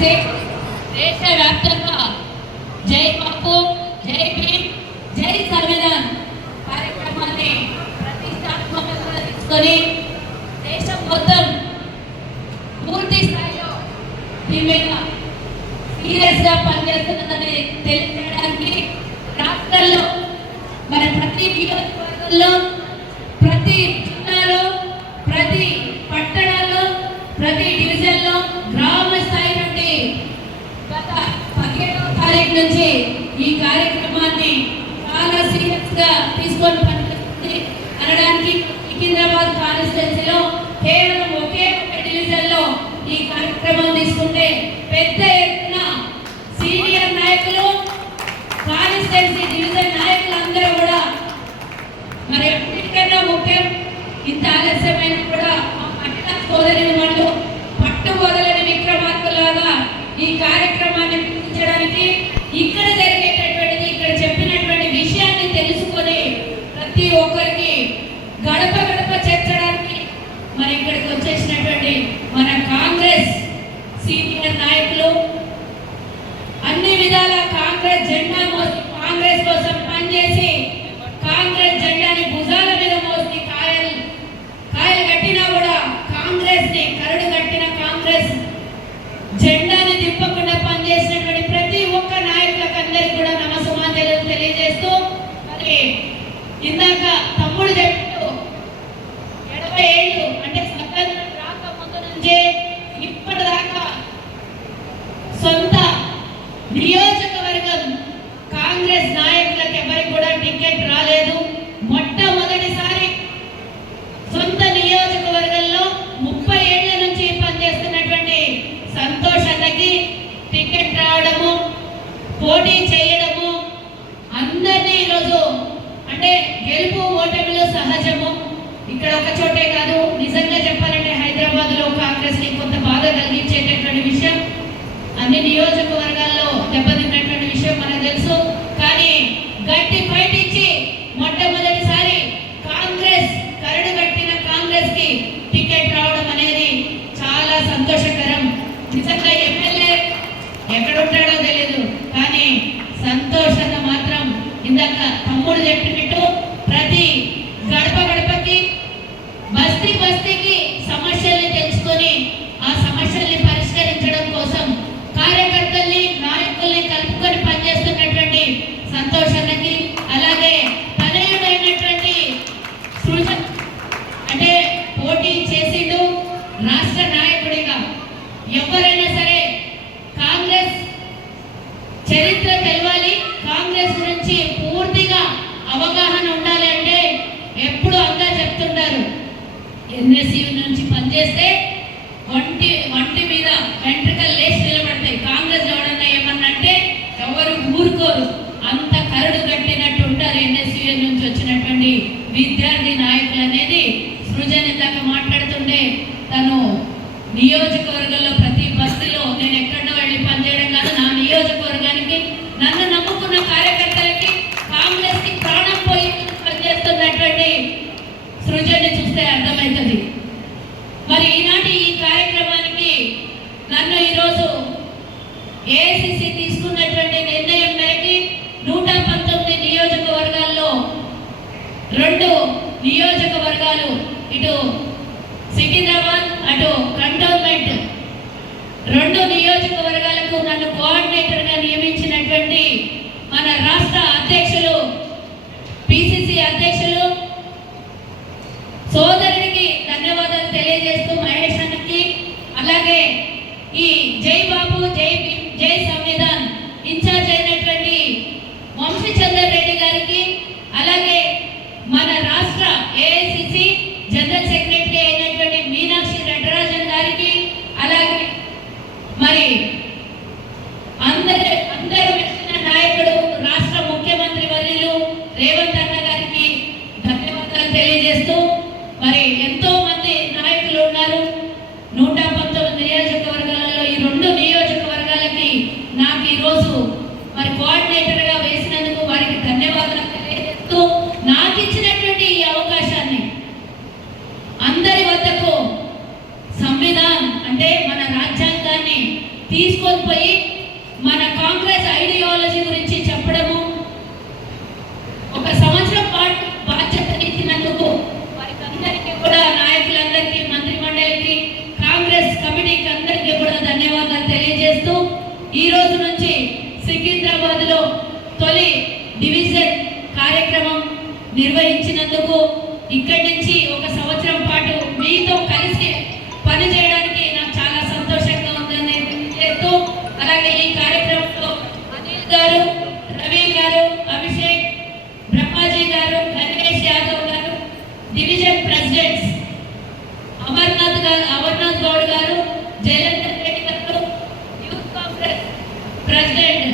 కలిసి దేశవ్యాప్తంగా జై బాపు, జై భీమ్, జై సంవిధాన్ కార్యక్రమాన్ని ప్రతిష్టాత్మకంగా తీసుకొని దేశం మొత్తం పూర్తి స్థాయిలో దీని మీద సీరియస్ గా పనిచేస్తున్నదని తెలియజేయడానికి రాష్ట్రాల్లో మన ప్రతి నియోజకవర్గంలో, ప్రతి జిల్లాలో, ప్రతి పట్టణాల్లో, ప్రతి డివిజన్లో, గ్రామ స్థాయి నుండి గత 17వ తారీఖు నుంచి ఈ కార్యక్రమాన్ని చాలా సీరియస్ గా తీసుకొని పనిచేస్తుంది అనడానికి సికింద్రాబాద్ కాన్స్టిట్యున్సీలో కేవలం ఒకే ఒక డివిజన్ లో ఈ కార్యక్రమం తీసుకుంటే పెద్ద ఎత్తున సీనియర్ నాయకులు, కాన్స్టిట్యున్సీ డివిజన్ నాయకులందరూ కూడా మరి అన్నిటికన్నా ముఖ్యం ఇంత ఆలస్యమైన కూడా మా మహిళా సోదరి వాళ్ళు పట్టు వదలని విక్రమార్కులాగా ఈ కార్యక్రమాన్ని పూర్తించడానికి ఇక్కడ జరిగేటటువంటిది, ఇక్కడ చెప్పినటువంటి విషయాన్ని తెలుసుకొని ప్రతి ఒక్కరికి గడప గడప చేర్చడానికి మరి ఇక్కడికి వచ్చేసినటువంటి మన కాంగ్రెస్ సీనియర్ నాయకులు అన్ని విధాల కాంగ్రెస్ జెండా మోసి కాంగ్రెస్ కోసం పనిచేసి కాంగ్రెస్ జెండాని భుజాల మీద మోసి కాయలు కట్టినా కూడా కాంగ్రెస్ ని కరడు కట్టిన కాంగ్రెస్ జెండాని తిప్పకుండా పనిచేసినటువంటి ప్రతి ఒక్క నాయకులకు అందరికీ కూడా నమస్సుమాంజలు తెలియజేస్తూ మరి ఇందాక తమ్ముడు చెప్పాడు 70 ఏళ్ళు అంటే స్వతంత్రం రాక ముందు నుంచే ఇప్పటిదాకా సొంత నియోజకవర్గం కాంగ్రెస్ నాయకులకు ఎవరికి కూడా టికెట్ రాలేదు. మొట్టమొదటిసారి సొంత నియోజకవర్గంలో 30 ఏళ్ల నుంచి పనిచేస్తున్నటువంటి సంతోష్ అన్నకి టికెట్ రావడము, పోటీ చేయడము, అందరినీ ఈరోజు అంటే గెలుపు ఓటమిలో సహజము. ఇక్కడ ఒక చోటే కాదు, నిజంగా చెప్పాలంటే హైదరాబాద్ లో కాంగ్రెస్ ని కొంత బాధ కలిగించేటటువంటి విషయం, అన్ని నియోజకవర్గాల్లో దెబ్బతిన్నటువంటి విషయం మనకు తెలుసు. కానీ గట్టి ఫైట్ ఇచ్చి మొట్టమొదటిసారి కాంగ్రెస్ కరడు కట్టిన కాంగ్రెస్ కి టికెట్ రావడం అనేది చాలా సంతోషకరం. నిజంగా ఎమ్మెల్యే ఎక్కడుంటాడో తెలియదు, కానీ సంతోషంగా మాత్రం ఇందాక తమ్ముడు చెప్పినట్టు ప్రతి గడప గడపకి, బస్తీ బస్తీకి సమస్యల్ని తెలుసుకొని ఆ సమస్యల్ని పరిష్కరించడం కోసం కార్యకర్తల్ని, నాయకుల్ని కలుపుకొని పనిచేస్తున్నటువంటి సంతోషానికి, అలాగే తనయుడైనటువంటి సృజన్ అంటే పోటీ చేసిండు రాష్ట్ర నాయకుడిగా. ఎవరైనా సరే కాంగ్రెస్ చరిత్ర తెలవాలి, కాంగ్రెస్ గురించి పూర్తిగా అవగాహన ఉండాలి అంటే ఎప్పుడు అంతా చెప్తుంటారు, ఎన్ఎస్యూ నుంచి పనిచేస్తే వంటి మీద వెంట్రుకలు లేచి నిలబడతాయి. కాంగ్రెస్ ఎవడన్నా ఏమన్నంటే ఎవరు ఊరుకోరు, అంత కరడు కట్టినట్టు ఉంటారు ఎన్ఎస్యూ నుంచి వచ్చినటువంటి విద్యార్థి నాయకులు అనేది. సృజన్ ఇందాక మాట్లాడుతుంటే తను నియోజకవర్గంలో ప్రతి బస్తీలో నేను ఎక్కడో వెళ్ళి పనిచేయడం కాదు, నా నియోజకవర్గానికి నన్ను నమ్ముకున్న కార్యకర్తలకి కాంగ్రెస్ కి ప్రాణం పోయి పనిచేస్తున్నటువంటి సృజన్ని చూస్తే అర్థమవుతుంది. మరి ఈనాటి ఈ కార్యక్రమానికి నన్ను ఈరోజు ఏఐసిసి తీసుకున్నటువంటి నిర్ణయం మేరకు 119 నియోజకవర్గాల్లో 2 నియోజకవర్గాలు, ఇటు సికింద్రాబాద్ అటు కంటోన్మెంట్ 2 నియోజకవర్గాలకు నన్ను కోఆర్డినేటర్ గా నియమించినటువంటి మన రాష్ట్ర అధ్యక్షులు, పిసిసి అధ్యక్షులు సోదరుడికి ధన్యవాదాలు తెలియజేస్తూ మహేష్ అన్నకి, అలాగే ఈ జై బాబు, జై భీమ్, జై సంవిధాన్ ఇన్ఛార్జ్ అయినటువంటి వంశీచందర్ రెడ్డి గారికి, అలాగే మన రాష్ట్ర ఏఐసిసి జనరల్ సెక్రటరీ అయినటువంటి మీనాక్షి నటరాజన్ గారికి, అలాగే మరి అందరూ వచ్చిన నాయకుడు రాష్ట్ర ముఖ్యమంత్రి వర్యులు రేవంత్ అన్న గారికి ధన్యవాదాలు తెలియజేస్తూ మరి ఎంతో మంది నాయకులు ఉన్నారు 119 నియోజకవర్గాలలో. ఈ 2 నియోజకవర్గాలకి నాకు ఈరోజు మరి కోఆర్డినేటర్ గా వేసినందుకు వారికి ధన్యవాదాలు తెలియజేస్తూ నాకు ఇచ్చినటువంటి ఈ అవకాశాన్ని అందరి వద్దకు సంవిధాన్ అంటే మన రాజ్యాంగాన్ని దాన్ని తీసుకొని పోయి మన కాంగ్రెస్ ఐడియాలజీ గురించి చెప్పడము, ఒక సంవత్సరం పాటు బాధ్యత ఇచ్చినందుకు వారికి అందరికీ కూడా, నాయకులందరికీ, మంత్రి మండలికి, కాంగ్రెస్ కమిటీకి అందరికీ కూడా ధన్యవాదాలు తెలియజేస్తూ ఈ రోజు నుంచి సికింద్రాబాద్ లో తొలి డివిజన్ కార్యక్రమం నిర్వహించినందుకు, ఇక్కడి నుంచి ఒక సంవత్సరం పాటు మీతో కలిసి పనిచేయడానికి నాకు చాలా సంతోషంగా ఉందని తెలియజేస్తూ, అలాగే ఈ కార్యక్రమంలో అనిల్ గారు, రవి గారు, అభిషేక్, బ్రహ్మాజీ గారు, గణేష్ యాదవ్ గారు, డివిజన్ ప్రెసిడెంట్స్ అమర్నాథ్ గౌడ్ గారు, జయలందర్ రెడ్డి గారు, యూత్ కాంగ్రెస్ ప్రెసిడెంట్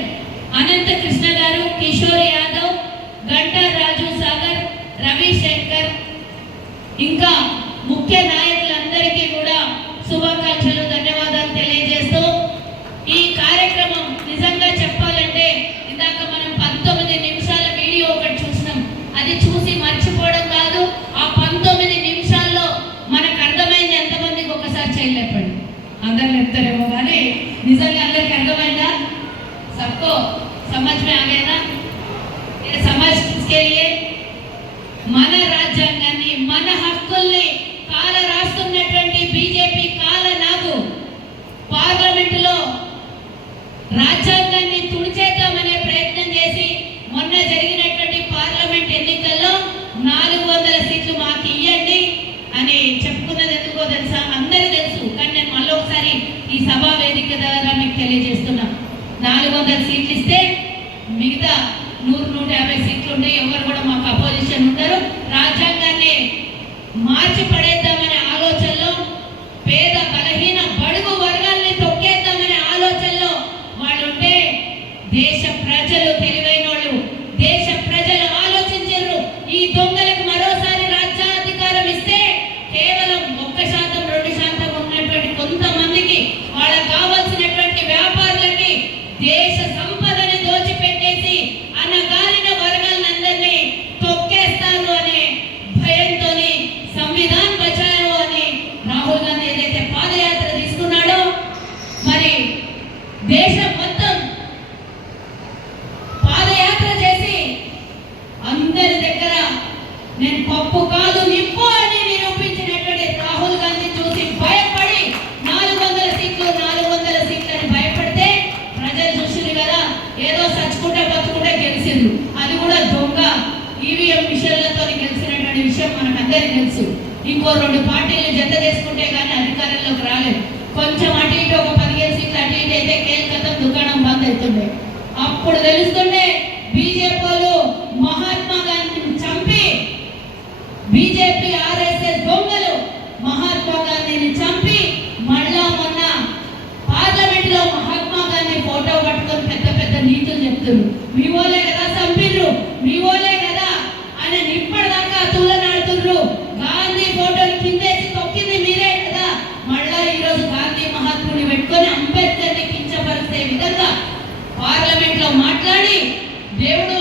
అనంత కృష్ణ గారు, కిషోర్ యాదవ్, గంటా రాజు సాగర్, రవి శంకర్, ఇంకా ముఖ్య నాయకులందరికీ కూడా శుభాకాంక్షలు, ధన్యవాదాలు తెలియజేస్తూ ఈ కార్యక్రమం నిజంగా చెప్పాలంటే ఇందాక మనం 19 నిమిషాల వీడియో ఒకటి చూసినాం. అది చూసి మర్చిపోవడం కాదు, ఆ 19 నిమిషాల్లో మనకు అర్థమైంది ఎంతమందికి ఒకసారి చేయలేపండి. అందరు చెప్తారేమో కానీ నిజంగా అందరికి అర్థమైందా? सबको समझ में आ गया ना? ये समझ किसके लिए? మన రాజ్యాంగాన్ని, మన హక్కుల్ని కాల రాస్తున్నటువంటి బీజేపీ కాల నాగు పార్లమెంటులో రాజ్యాంగాన్ని తుడిచేద్దామనే ప్రయత్నం చేసి మొన్న జరిగినటువంటి పార్లమెంట్ ఎన్నికల్లో 400 సీట్లు మాకు ఇవ్వండి అని చెప్పుకున్నది ఎందుకో తెలుసా? అందరూ తెలుసు, కానీ నేను మళ్ళీ ఒకసారి ఈ సభా వేదిక ద్వారా మీకు తెలియజేస్తున్నా. 400 సీట్లు ఇస్తే మిగతా 100-150 సీట్లు ఉంటే ఎవరు కూడా మాకు అపోజిషన్ ఉంటారు. రాజ్యాంగాన్ని మార్చి పడేద్దామనే ఆలోచనలో, పేద బలహీన బడుగు వర్గాల్ని తొక్కేద్దామనే ఆలోచనలో వాళ్ళు ఉంటే, దేశ ప్రజలు తెలివైన వాళ్ళు, దేశ ప్రజలు ఆలోచించారు. ఈ దొంగలకు మరోసారి రాజ్యాధికారం ఇస్తే కేవలం 1%, 2% ఉన్నటువంటి కొంతమందికి, వాళ్ళకి కావాల్సినటువంటి వ్యాపారులకి దేశ సంపదని దోచిపెట్టేసి అన్నగారిన వర్గాలందరినీ తొక్కేస్తారు అనే భయంతో సంవిధాన్ బచాయో అని రాహుల్ గాంధీ ఏదైతే పాదయాత్ర తీసుకున్నాడో, మరి దేశం మొత్తం పాదయాత్ర చేసి అందరి దగ్గర నేను పప్పు కాదు నిప్పు అని నిరూపించినటువంటి రాహుల్ గాంధీ చూసి భయపడి 400 సీట్లు అని భయపడితే ప్రజలు చూసింది కదా, ఏదో సచ్చుకుంటే బతుకుంటే గెలిచిండ్రు. అది కూడా దొంగ ఈవీఎం మిషన్లతో గెలిచినటువంటి విషయం మనకందరికీ తెలుసు. ఇంకో 2 పార్టీలు జత చేసుకుంటే కానీ అధికారంలోకి రాలేదు. కొంచెం అటు ఇటు ఒక 15 సీట్లు అటు ఇటు అయితే కేల్కతం దుకాణం బంద్ అవుతుండే. అప్పుడు తెలుస్తుండే బీజేపీ వాళ్ళు మహాత్మా గాంధీని చంపి, బీజేపీ ఆర్ఎస్ఎస్ దొంగలు మహాత్మా గాంధీని చంపి మళ్ళా మొన్న పార్లమెంట్ లో మహాత్మా గాంధీ ఫోటో పట్టుకొని పెద్ద పెద్ద నీతులు చెప్తున్నారు. మీ వాళ్ళే కదా చంపిర్రు, మీ వాళ్ళే కదా అని ఇప్పటిదాకా తూలనాడుతున్నారు. గాంధీ ఫోటోని కిందేసి తొక్కింది మీరే కదా. మళ్ళా ఈరోజు గాంధీ మహాత్ముని పెట్టుకొని అంబేద్కర్ని కించపరిచే విధంగా పార్లమెంట్ లో మాట్లాడి దేవుడు